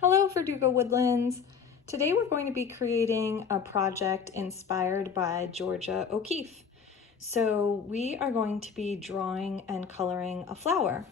Hello, Verdugo Woodlands. Today we're going to be creating a project inspired by Georgia O'Keeffe. So we are going to be drawing and coloring a flower.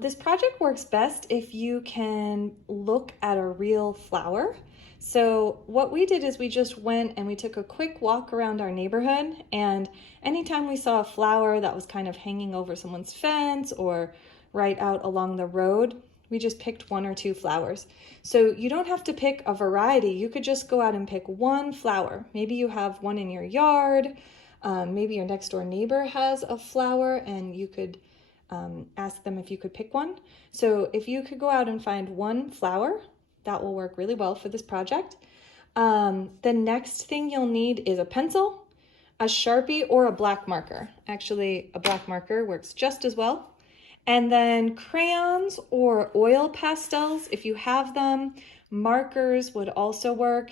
This project works best if you can look at a real flower. So what we did is we just went and we took a quick walk around our neighborhood, and anytime we saw a flower that was kind of hanging over someone's fence or right out along the road, we just picked one or two flowers. So you don't have to pick a variety. You could just go out and pick one flower. Maybe you have one in your yard. Maybe your next door neighbor has a flower and you could ask them if you could pick one. So if you could go out and find one flower, that will work really well for this project. The next thing you'll need is a pencil, a Sharpie, or a black marker. Actually, a black marker works just as well. And then crayons or oil pastels, if you have them. Markers would also work.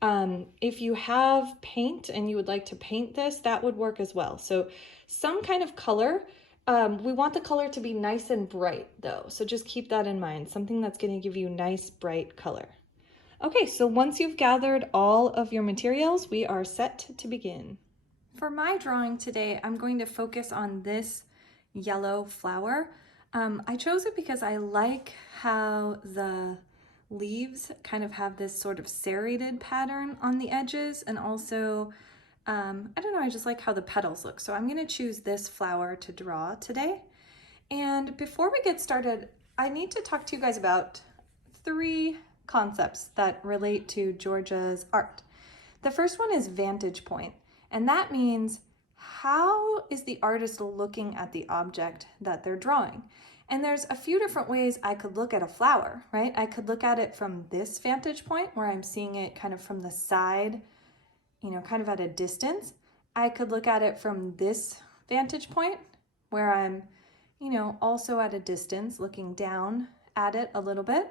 If you have paint and you would like to paint this, that would work as well. So some kind of color. We want the color to be nice and bright though, so just keep that in mind, something that's going to give you nice bright color. Okay, so once you've gathered all of your materials, we are set to begin. For my drawing today, I'm going to focus on this yellow flower. I chose it because I like how the leaves kind of have this sort of serrated pattern on the edges, and also I don't know, I just like how the petals look. So I'm going to choose this flower to draw today. And before we get started, I need to talk to you guys about three concepts that relate to Georgia's art. The first one is vantage point, and that means how is the artist looking at the object that they're drawing? And there's a few different ways I could look at a flower, right? I could look at it from this vantage point where I'm seeing it kind of from the side, kind of at a distance. I could look at it from this vantage point where I'm, also at a distance looking down at it a little bit.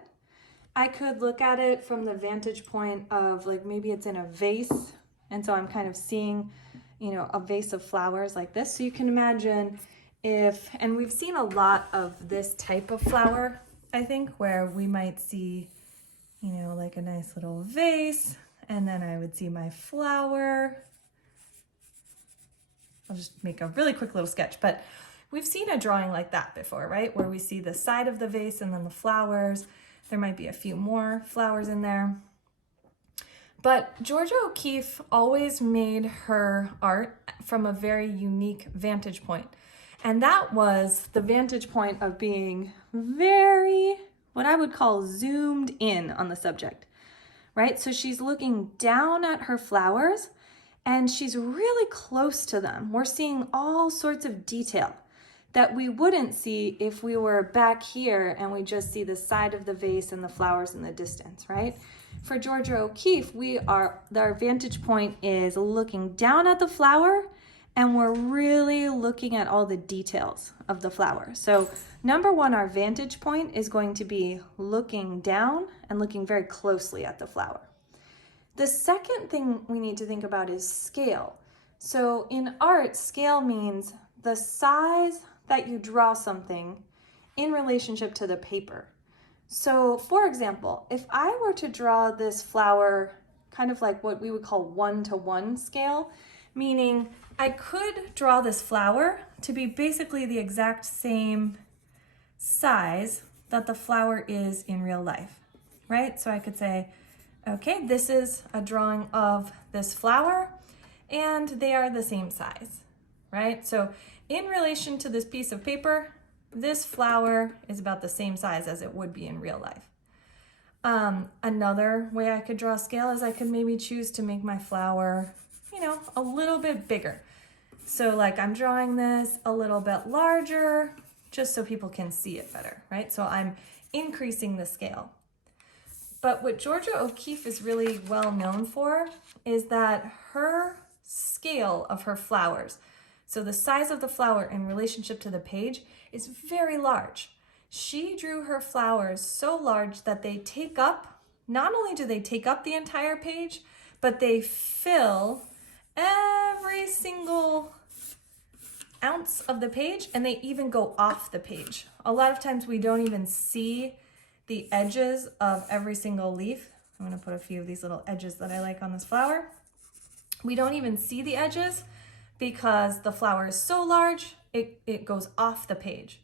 I could look at it from the vantage point of like maybe it's in a vase, and so I'm kind of seeing, a vase of flowers like this. So you can imagine and we've seen a lot of this type of flower, I think, where we might see, like a nice little vase, and then I would see my flower. I'll just make a really quick little sketch, but we've seen a drawing like that before, right? Where we see the side of the vase and then the flowers. There might be a few more flowers in there. But Georgia O'Keeffe always made her art from a very unique vantage point. And that was the vantage point of being very, what I would call zoomed in on the subject, right? So she's looking down at her flowers and she's really close to them. We're seeing all sorts of detail that we wouldn't see if we were back here and we just see the side of the vase and the flowers in the distance, right? For Georgia O'Keeffe, our vantage point is looking down at the flower, and we're really looking at all the details of the flower. So number one, our vantage point is going to be looking down and looking very closely at the flower. The second thing we need to think about is scale. So in art, scale means the size that you draw something in relationship to the paper. So for example, if I were to draw this flower kind of like what we would call 1-to-1 scale, meaning I could draw this flower to be basically the exact same size that the flower is in real life, right? So I could say, okay, this is a drawing of this flower and they are the same size, right? So in relation to this piece of paper, this flower is about the same size as it would be in real life. Another way I could draw scale is I could maybe choose to make my flower, a little bit bigger. So like I'm drawing this a little bit larger just so people can see it better, right? So I'm increasing the scale. But what Georgia O'Keeffe is really well known for is that her scale of her flowers, so the size of the flower in relationship to the page, is very large. She drew her flowers so large that they take up, not only do they take up the entire page, but they fill every single ounce of the page, and they even go off the page. A lot of times we don't even see the edges of every single leaf. I'm going to put a few of these little edges that I like on this flower. We don't even see the edges because the flower is so large, it goes off the page.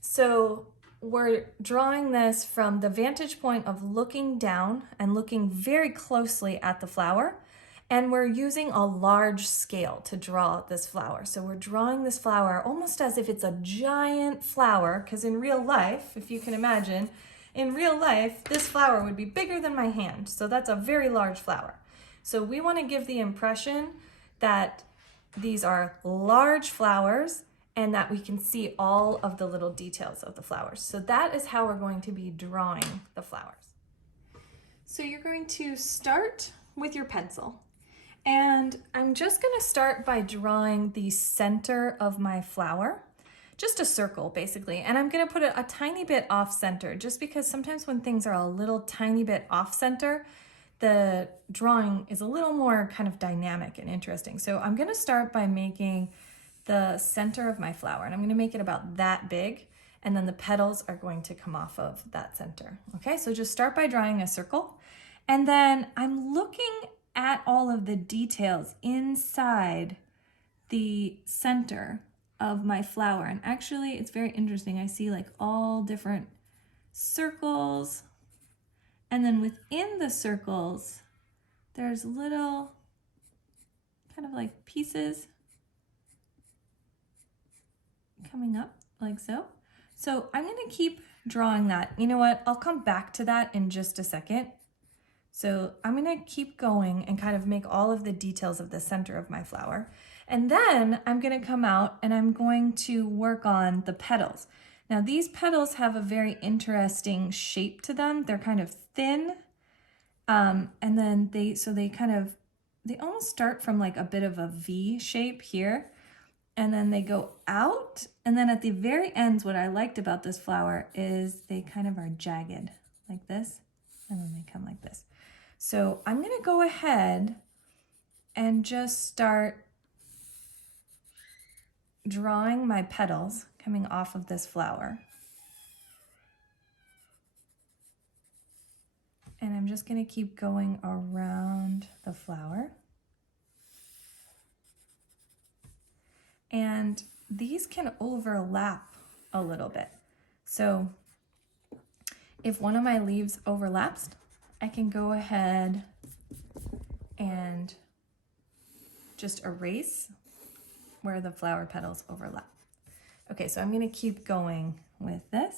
So we're drawing this from the vantage point of looking down and looking very closely at the flower. And we're using a large scale to draw this flower. So we're drawing this flower almost as if it's a giant flower, because in real life, if you can imagine, in real life, this flower would be bigger than my hand. So that's a very large flower. So we want to give the impression that these are large flowers and that we can see all of the little details of the flowers. So that is how we're going to be drawing the flowers. So you're going to start with your pencil. And I'm just going to start by drawing the center of my flower, just a circle basically. And I'm going to put it a tiny bit off center, just because sometimes when things are a little tiny bit off center, the drawing is a little more kind of dynamic and interesting. So I'm going to start by making the center of my flower, and I'm going to make it about that big, and then the petals are going to come off of that center. Okay, so just start by drawing a circle, and then I'm looking at all of the details inside the center of my flower. And actually it's very interesting. I see like all different circles, and then within the circles there's little kind of like pieces coming up like so. So I'm going to keep drawing that. You know what? I'll come back to that in just a second. So I'm going to keep going and kind of make all of the details of the center of my flower. And then I'm going to come out and I'm going to work on the petals. Now these petals have a very interesting shape to them. They're kind of thin. And then they almost start from like a bit of a V shape here. And then they go out. And then at the very ends, what I liked about this flower is they kind of are jagged like this. And then they come like this. So I'm going to go ahead and just start drawing my petals coming off of this flower. And I'm just going to keep going around the flower. And these can overlap a little bit. So if one of my leaves overlaps, I can go ahead and just erase where the flower petals overlap. Okay, so I'm going to keep going with this.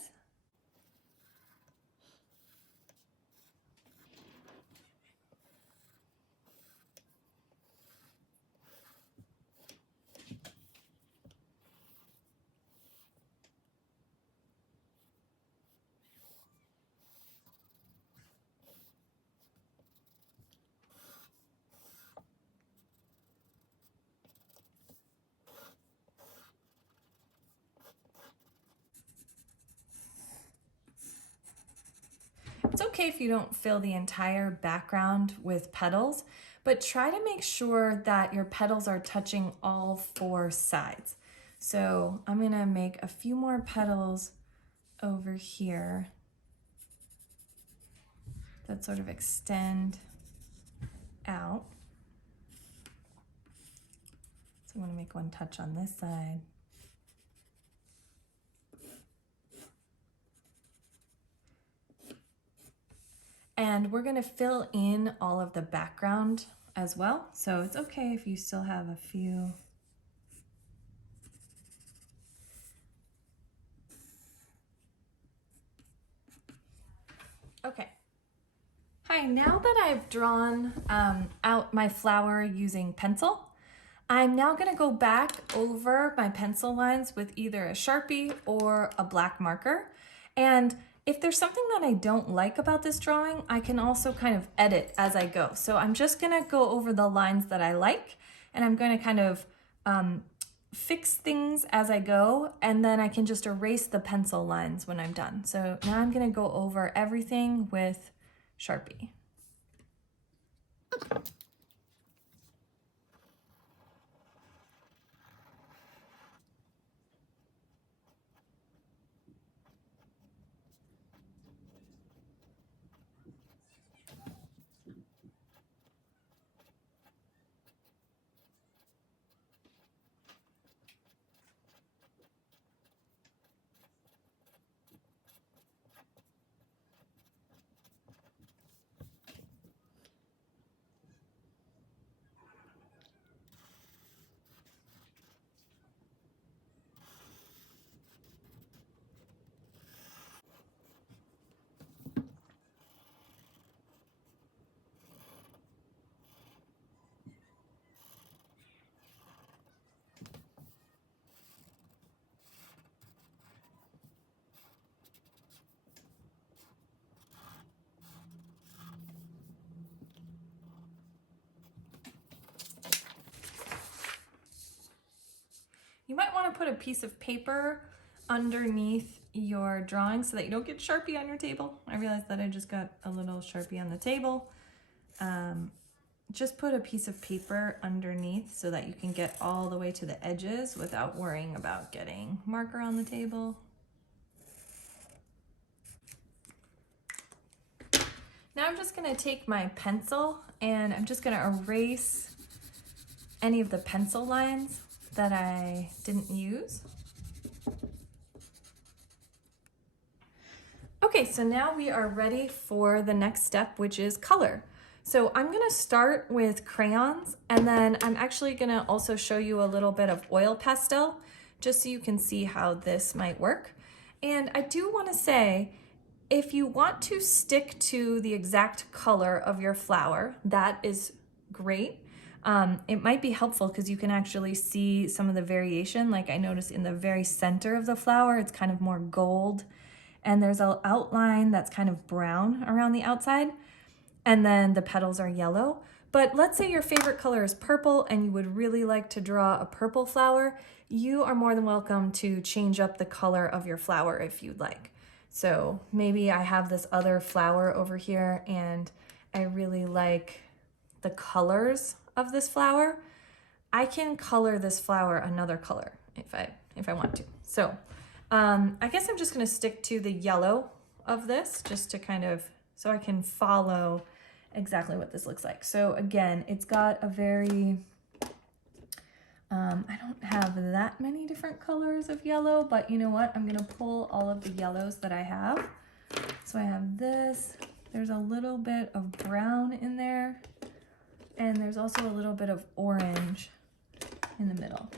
It's okay if you don't fill the entire background with petals, but try to make sure that your petals are touching all four sides. So I'm going to make a few more petals over here that sort of extend out. So I'm going to make one touch on this side. And we're going to fill in all of the background as well. So it's okay if you still have a few. Okay. Hi, now that I've drawn out my flower using pencil, I'm now going to go back over my pencil lines with either a Sharpie or a black marker. And if there's something that I don't like about this drawing, I can also kind of edit as I go. So I'm just going to go over the lines that I like, and I'm going to kind of fix things as I go, and then I can just erase the pencil lines when I'm done. So now I'm going to go over everything with Sharpie. to put a piece of paper underneath your drawing so that you don't get Sharpie on your table. I realized that I just got a little Sharpie on the table. Just put a piece of paper underneath so that you can get all the way to the edges without worrying about getting marker on the table. Now I'm just going to take my pencil and I'm just going to erase any of the pencil lines that I didn't use. Okay, so now we are ready for the next step, which is color. So I'm gonna start with crayons, and then I'm actually gonna also show you a little bit of oil pastel, just so you can see how this might work. And I do wanna say, if you want to stick to the exact color of your flower, that is great. It might be helpful because you can actually see some of the variation. Like I noticed in the very center of the flower, it's kind of more gold, and there's an outline that's kind of brown around the outside, and then the petals are yellow. But let's say your favorite color is purple and you would really like to draw a purple flower, you are more than welcome to change up the color of your flower if you'd like. So maybe I have this other flower over here and I really like the colors of this flower. I can color this flower another color if I want to. So I guess I'm just gonna stick to the yellow of this just to kind of, so I can follow exactly what this looks like. So again, it's got a very, I don't have that many different colors of yellow, but you know what? I'm gonna pull all of the yellows that I have. So I have this, there's a little bit of brown in there, and there's also a little bit of orange in the middle.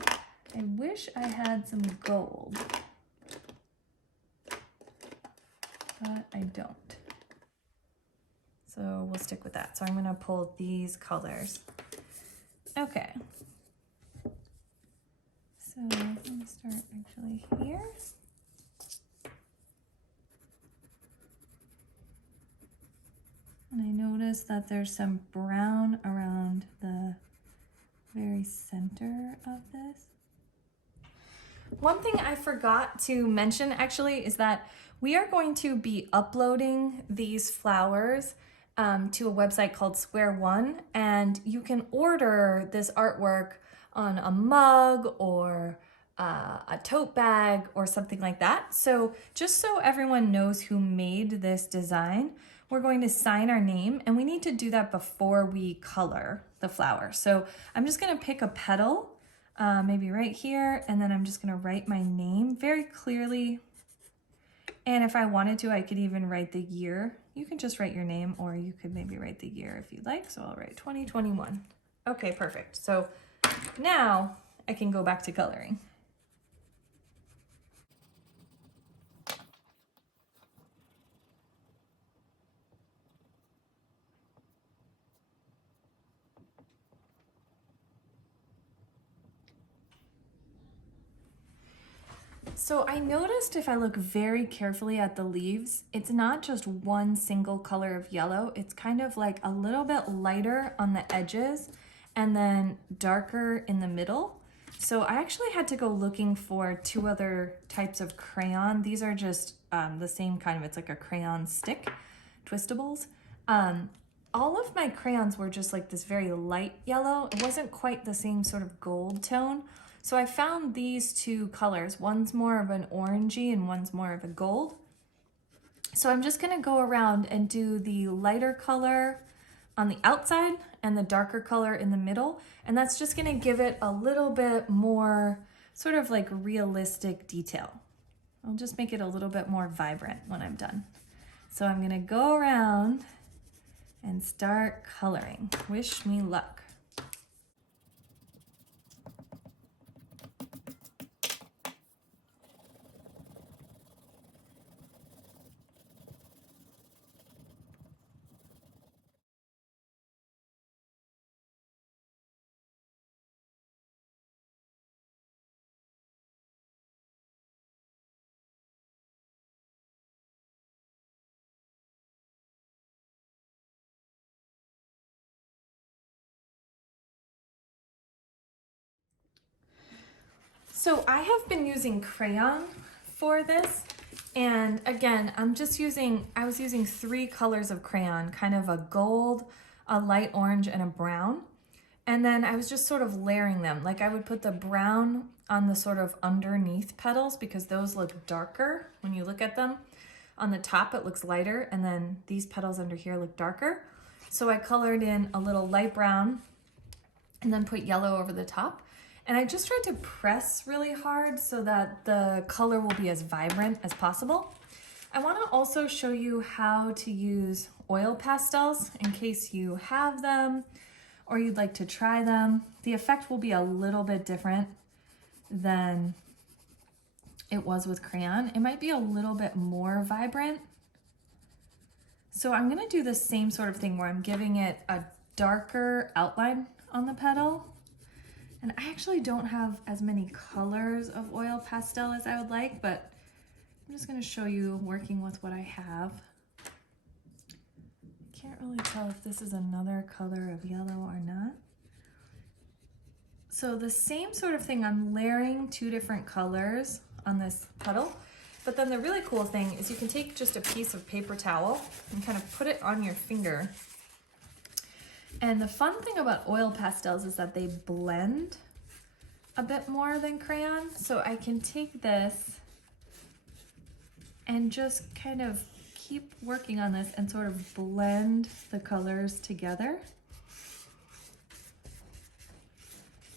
I wish I had some gold, but I don't. So we'll stick with that. So I'm gonna pull these colors. Okay. So I'm gonna start actually here. And I notice that there's some brown around the very center of this. One thing I forgot to mention actually is that we are going to be uploading these flowers to a website called Square One, and you can order this artwork on a mug or a tote bag or something like that. So just so everyone knows who made this design, we're going to sign our name, and we need to do that before we color the flower. So I'm just gonna pick a petal, maybe right here, and then I'm just gonna write my name very clearly. And if I wanted to, I could even write the year. You can just write your name, or you could maybe write the year if you'd like. So I'll write 2021. Okay, perfect. So now I can go back to coloring. So I noticed if I look very carefully at the leaves, it's not just one single color of yellow. It's kind of like a little bit lighter on the edges and then darker in the middle. So I actually had to go looking for two other types of crayon. These are just the same kind of, it's like a crayon stick, twistables. All of my crayons were just like this very light yellow. It wasn't quite the same sort of gold tone. So I found these two colors. One's more of an orangey and one's more of a gold. So I'm just gonna go around and do the lighter color on the outside and the darker color in the middle. And that's just gonna give it a little bit more sort of like realistic detail. I'll just make it a little bit more vibrant when I'm done. So I'm gonna go around and start coloring. Wish me luck. So I have been using crayon for this. And again, I was using 3 colors of crayon, kind of a gold, a light orange, and a brown. And then I was just sort of layering them. Like I would put the brown on the sort of underneath petals because those look darker when you look at them. On the top, it looks lighter, and then these petals under here look darker. So I colored in a little light brown and then put yellow over the top. And I just tried to press really hard so that the color will be as vibrant as possible. I want to also show you how to use oil pastels in case you have them or you'd like to try them. The effect will be a little bit different than it was with crayon. It might be a little bit more vibrant. So I'm going to do the same sort of thing where I'm giving it a darker outline on the petal. And I actually don't have as many colors of oil pastel as I would like, but I'm just going to show you working with what I have. Can't really tell if this is another color of yellow or not. So the same sort of thing, I'm layering 2 different colors on this petal. But then the really cool thing is you can take just a piece of paper towel and kind of put it on your finger. And the fun thing about oil pastels is that they blend a bit more than crayon. So I can take this and just kind of keep working on this and sort of blend the colors together.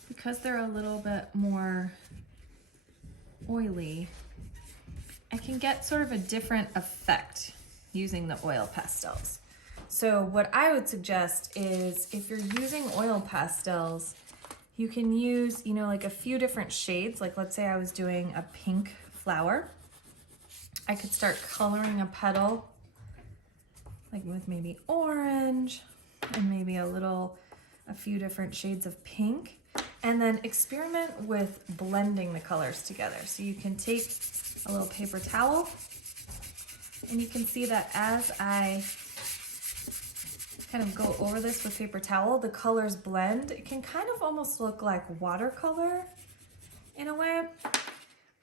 Because they're a little bit more oily, I can get sort of a different effect using the oil pastels. So what I would suggest is if you're using oil pastels, you can use, like a few different shades. Like let's say I was doing a pink flower. I could start coloring a petal like with maybe orange and maybe a few different shades of pink. And then experiment with blending the colors together. So you can take a little paper towel and you can see that as I kind of go over this with paper towel, the colors blend. It can kind of almost look like watercolor in a way,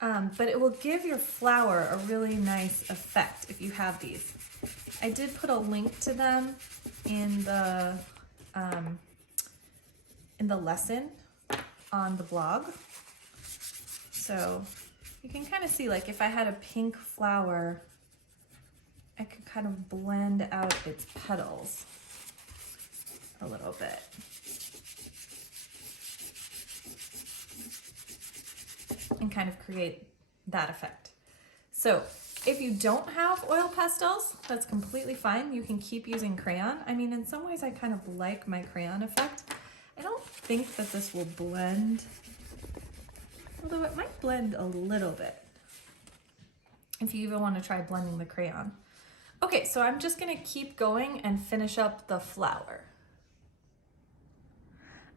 but it will give your flower a really nice effect if you have these. I did put a link to them in the lesson on the blog. So you can kind of see, like if I had a pink flower, I could kind of blend out its petals a little bit. And kind of create that effect. So if you don't have oil pastels, that's completely fine. You can keep using crayon. I mean, in some ways I kind of like my crayon effect. I don't think that this will blend, although it might blend a little bit if you even want to try blending the crayon. Okay, so I'm just going to keep going and finish up the flower.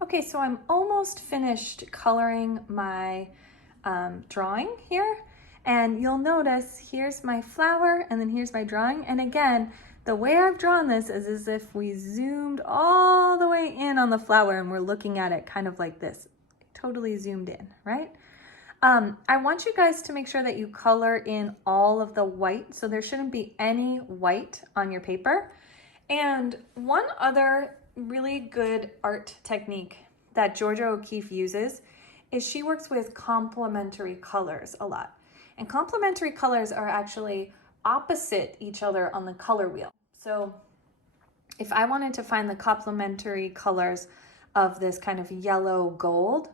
Okay, so I'm almost finished coloring my drawing here, and you'll notice here's my flower and then here's my drawing. And again, the way I've drawn this is as if we zoomed all the way in on the flower and we're looking at it kind of like this, totally zoomed in, right? I want you guys to make sure that you color in all of the white, so there shouldn't be any white on your paper. And one other really good art technique that Georgia O'Keeffe uses is she works with complementary colors a lot. And complementary colors are actually opposite each other on the color wheel. So if I wanted to find the complementary colors of this kind of yellow gold,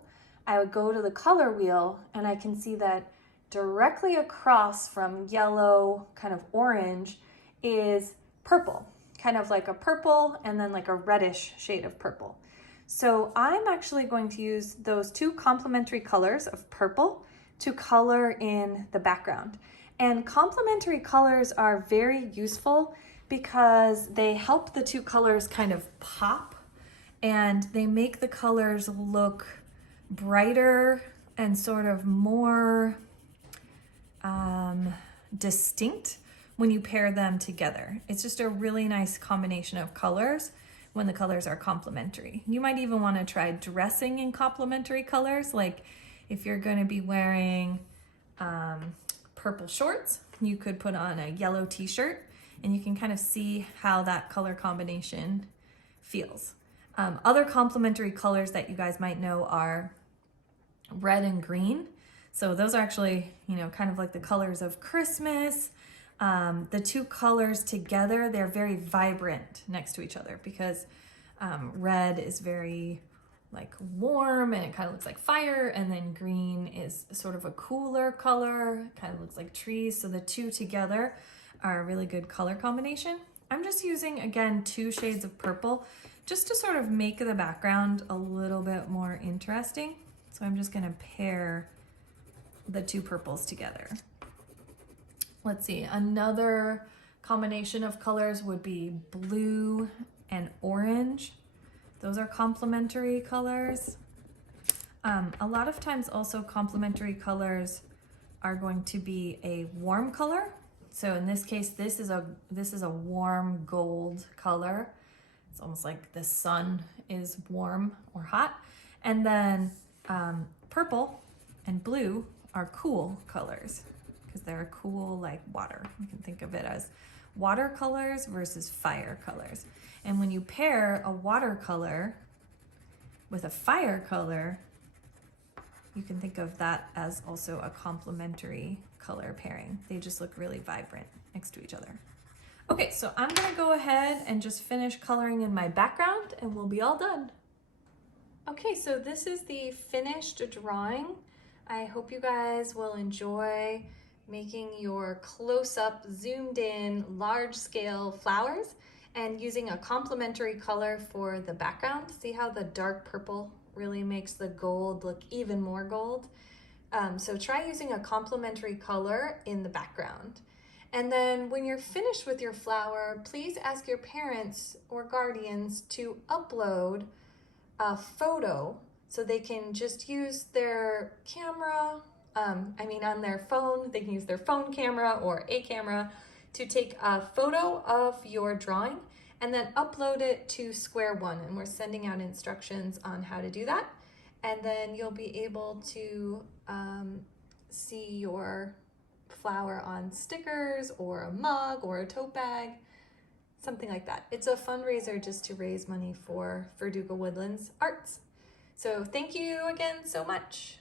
I would go to the color wheel and I can see that directly across from yellow, kind of orange, is purple, kind of like a purple and then like a reddish shade of purple. So I'm actually going to use those 2 complementary colors of purple to color in the background. And complementary colors are very useful because they help the 2 colors kind of pop, and they make the colors look brighter and sort of more distinct when you pair them together. It's just a really nice combination of colors when the colors are complementary. You might even want to try dressing in complementary colors, like If you're going to be wearing purple shorts, you could put on a yellow t-shirt, and you can kind of see how that color combination feels. Other complementary colors that you guys might know are red and green. So those are actually, kind of like the colors of Christmas. The two colors together, they're very vibrant next to each other because red is very like warm and it kind of looks like fire, and then green is sort of a cooler color, kind of looks like trees. So the two together are a really good color combination. I'm just using, again, 2 shades of purple just to sort of make the background a little bit more interesting. So I'm just gonna pair the 2 purples together. Let's see, another combination of colors would be blue and orange. Those are complementary colors. A lot of times also complementary colors are going to be a warm color. So in this case, this is a warm gold color. It's almost like the sun is warm or hot. And then purple and blue are cool colors because they're cool like water. You can think of it as watercolors versus fire colors. And when you pair a watercolor with a fire color, you can think of that as also a complementary color pairing. They just look really vibrant next to each other. Okay, so I'm gonna go ahead and just finish coloring in my background and we'll be all done. Okay, so this is the finished drawing. I hope you guys will enjoy making your close-up, zoomed in, large-scale flowers and using a complementary color for the background. See how the dark purple really makes the gold look even more gold? So try using a complementary color in the background. And then when you're finished with your flower, please ask your parents or guardians to upload a photo so they can just use their camera, on their phone, they can use their phone camera or a camera to take a photo of your drawing and then upload it to Square One. And we're sending out instructions on how to do that. And then you'll be able to see your flower on stickers or a mug or a tote bag, something like that. It's a fundraiser just to raise money for Verdugo Woodlands Arts. So thank you again so much.